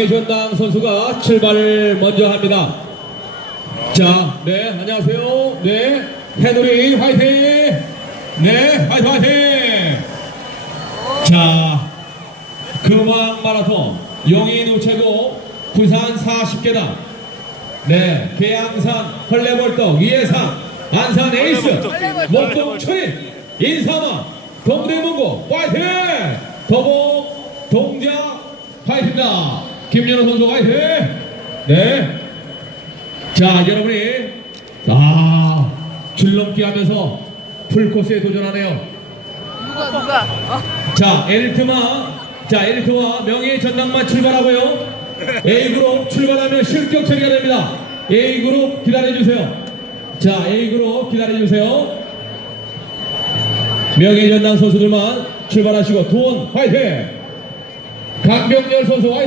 명예전당 선수가 출발을 먼저 합니다. 자, 네, 안녕하세요. 네, 해누리 화이팅! 네, 화이팅, 화이팅! 자, 금왕 마라톤 용인 우체국 부산 40계단 네, 계양산 헐레벌떡 이해상 안산 에이스 목동 초인 인삼아 동대문고 파이팅 도봉 동자 파이팅다 김연호 선수 파이팅 네자 여러분이 아 줄넘기 하면서 풀코스에 도전하네요 누가 누가 어? 자, 에리트마, 자, 에리트와 명예 전당만 출발하고요. A그룹 출발하면 실격 처리가 됩니다. A그룹 기다려주세요. 자, A그룹 기다려주세요. 명예 전당 선수들만 출발하시고, 도원 화이팅! 강병열 선수 화이팅!